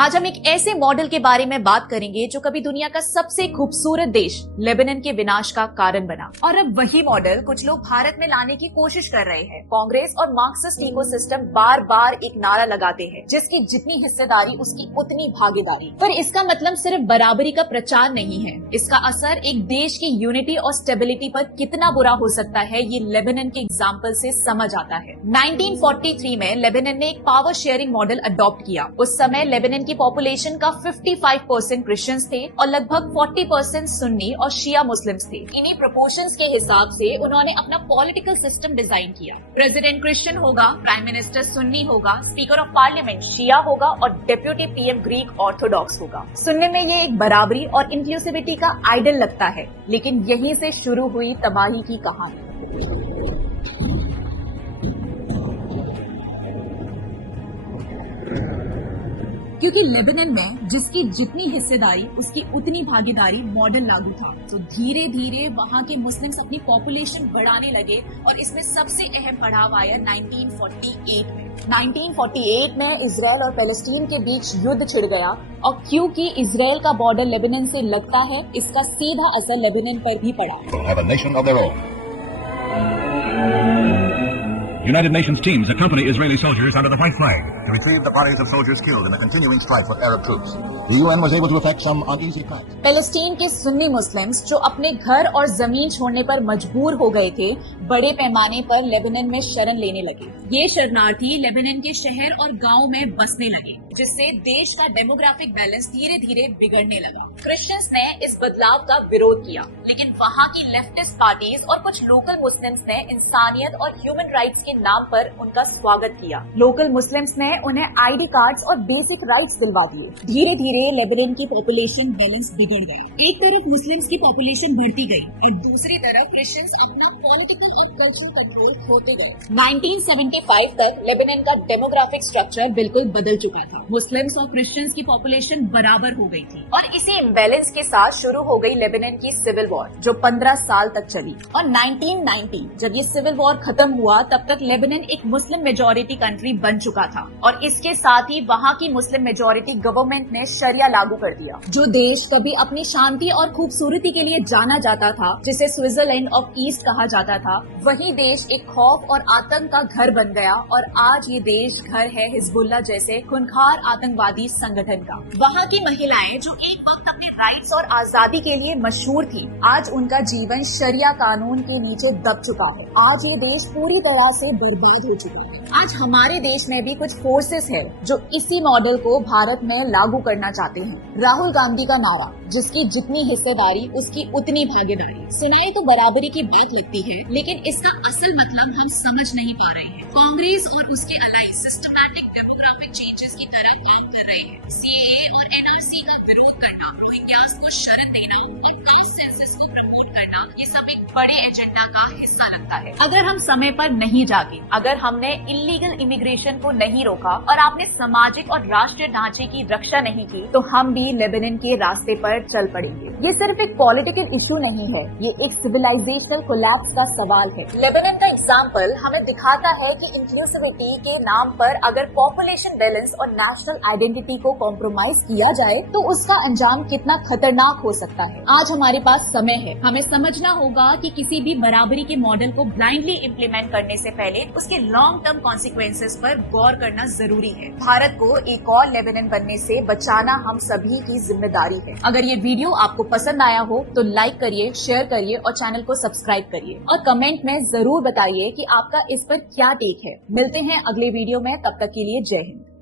आज हम एक ऐसे मॉडल के बारे में बात करेंगे जो कभी दुनिया का सबसे खूबसूरत देश लेबनान के विनाश का कारण बना, और अब वही मॉडल कुछ लोग भारत में लाने की कोशिश कर रहे हैं। कांग्रेस और मार्क्सिस्ट इकोसिस्टम बार बार एक नारा लगाते हैं, जिसकी जितनी हिस्सेदारी उसकी उतनी भागीदारी। पर इसका मतलब सिर्फ बराबरी का प्रचार नहीं है, इसका असर एक देश की यूनिटी और स्टेबिलिटी पर कितना बुरा हो सकता है ये लेबनान के एग्जाम्पल से समझ आता है। 1943 में लेबनान ने एक पावर शेयरिंग मॉडल अडॉप्ट किया। उस समय लेबनान की पॉपुलेशन का 55% क्रिश्चियंस थे और लगभग 40% सुन्नी और शिया मुस्लिम्स थे। इन्हीं प्रोपोर्शंस के हिसाब से उन्होंने अपना पॉलिटिकल सिस्टम डिजाइन किया। प्रेसिडेंट क्रिश्चियन होगा, प्राइम मिनिस्टर सुन्नी होगा, स्पीकर ऑफ पार्लियामेंट शिया होगा और डेप्यूटी पीएम ग्रीक ऑर्थोडॉक्स होगा। सुनने में ये एक बराबरी और इंक्लूसिविटी का आइडल लगता है, लेकिन यहीं से शुरू हुई तबाही की कहानी। क्योंकि लेबनान में जिसकी जितनी हिस्सेदारी उसकी उतनी भागीदारी मॉडल लागू था, तो धीरे धीरे वहां के मुस्लिम्स अपनी पॉपुलेशन बढ़ाने लगे और इसमें सबसे अहम पड़ाव आया 1948 में। 1948 में इजराइल और पैलेस्टीन के बीच युद्ध छिड़ गया, और क्योंकि इजराइल का बॉर्डर लेबनान से लगता है, इसका सीधा असर लेबनान पर भी पड़ा। United Nations teams accompany Israeli soldiers under the white flag to retrieve the bodies of soldiers killed in the continuing strife for Arab troops. The UN was able to effect some uneasy cracks. Palestine के Sunni Muslims जो अपने घर और जमीन छोड़ने पर मजबूर हो गए थे, बड़े पैमाने पर लेबनान में शरण लेने लगे। ये शरणार्थी लेबनान के शहर और गांव में बसने लगे, जिससे देश का डेमोग्राफिक बैलेंस धीरे धीरे बिगड़ने लगा। क्रिश्चियंस ने इस बदलाव का विरोध किया, लेकिन वहाँ की लेफ्टिस्ट पार्टीज और कुछ लोकल मुस्लिम्स ने इंसानियत और ह्यूमन राइट्स के नाम पर उनका स्वागत किया। लोकल मुस्लिम्स ने उन्हें आईडी कार्ड्स और बेसिक राइट्स दिलवा दिए। धीरे धीरे लेबनान की पॉपुलेशन बैलेंस बिगड़ गया। एक तरफ मुस्लिम्स की पॉपुलेशन बढ़ती गई और दूसरी तरफ क्रिश्चियंस अपना पॉलिटिकल और कल्चरल कंट्रोल खोते गए। 1975 तक लेबनान का डेमोग्राफिक स्ट्रक्चर बिल्कुल बदल चुका था। मुस्लिम्स और क्रिश्चियंस की पॉपुलेशन बराबर हो गई थी, और इसी इम्बैलेंस के साथ शुरू हो गई लेबनान की सिविल वॉर, जो 15 साल तक चली। और 1990 जब ये सिविल वॉर खत्म हुआ, तब तक लेबनान एक मुस्लिम मेजॉरिटी कंट्री बन चुका था, और इसके साथ ही वहाँ की मुस्लिम मेजॉरिटी गवर्नमेंट ने शरिया लागू कर दिया। जो देश कभी अपनी शांति और खूबसूरती के लिए जाना जाता था, जिसे स्विट्जरलैंड ऑफ ईस्ट कहा जाता था, वही देश एक खौफ और आतंक का घर बन गया, और आज ये देश घर है हिजबुल्लाह जैसे खूंखार आतंकवादी संगठन का। वहाँ की महिलाएं जो एक वक्त अपने राइट्स और आजादी के लिए मशहूर थी, आज उनका जीवन शरिया कानून के नीचे दब चुका है। आज ये देश पूरी तरह से बर्बाद हो चुका है। आज हमारे देश में भी कुछ फोर्सेस है जो इसी मॉडल को भारत में लागू करना चाहते हैं। राहुल गांधी का नारा, जिसकी जितनी हिस्सेदारी उसकी उतनी भागीदारी। सुनाई तो बराबरी की बात लगती है, लेकिन इसका असल मतलब हम समझ नहीं पा रहे हैं। कांग्रेस और उसके अलाइंस सिस्टमैटिक डेमोग्राफिक चेंजेस की तरह काम कर रहे हैं। सीएए और एनआरसी का विरोध करना, रोहिंग्यास को शरण देना और कास्ट सेंसस को प्रमोट करना, ये सब एक बड़े एजेंडा का हिस्सा लगता है। अगर हम समय पर नहीं जागे, अगर हमने इलीगल इमिग्रेशन को नहीं रोका और आपने सामाजिक और राष्ट्रीय ढांचे की रक्षा नहीं की, तो हम भी लेबनान के रास्ते पर चल पड़ेंगे। ये सिर्फ एक पॉलिटिकल इशू नहीं है, ये एक सिविलाइजेशनल कोलैप्स का सवाल है। लेबनान का एग्जाम्पल हमें दिखाता है कि इंक्लूसिविटी के नाम पर अगर पॉपुलेशन बैलेंस और नेशनल आइडेंटिटी को कॉम्प्रोमाइज किया जाए, तो उसका अंजाम कितना खतरनाक हो सकता है। आज हमारे पास समय है, हमें समझना होगा कि किसी भी बराबरी के मॉडल को ब्लाइंडली इम्प्लीमेंट करने से पहले उसके लॉन्ग टर्म कॉन्सिक्वेंसेस पर गौर करना जरूरी है। भारत को एक और लेबनान बनने से बचाना हम सभी की जिम्मेदारी है। अगर ये वीडियो आपको पसंद आया हो तो लाइक करिए, शेयर करिए और चैनल को सब्सक्राइब करिए, और कमेंट में जरूर बताइए कि आपका इस पर क्या टेक है। मिलते हैं अगले वीडियो में, तब तक के लिए जय हिंद।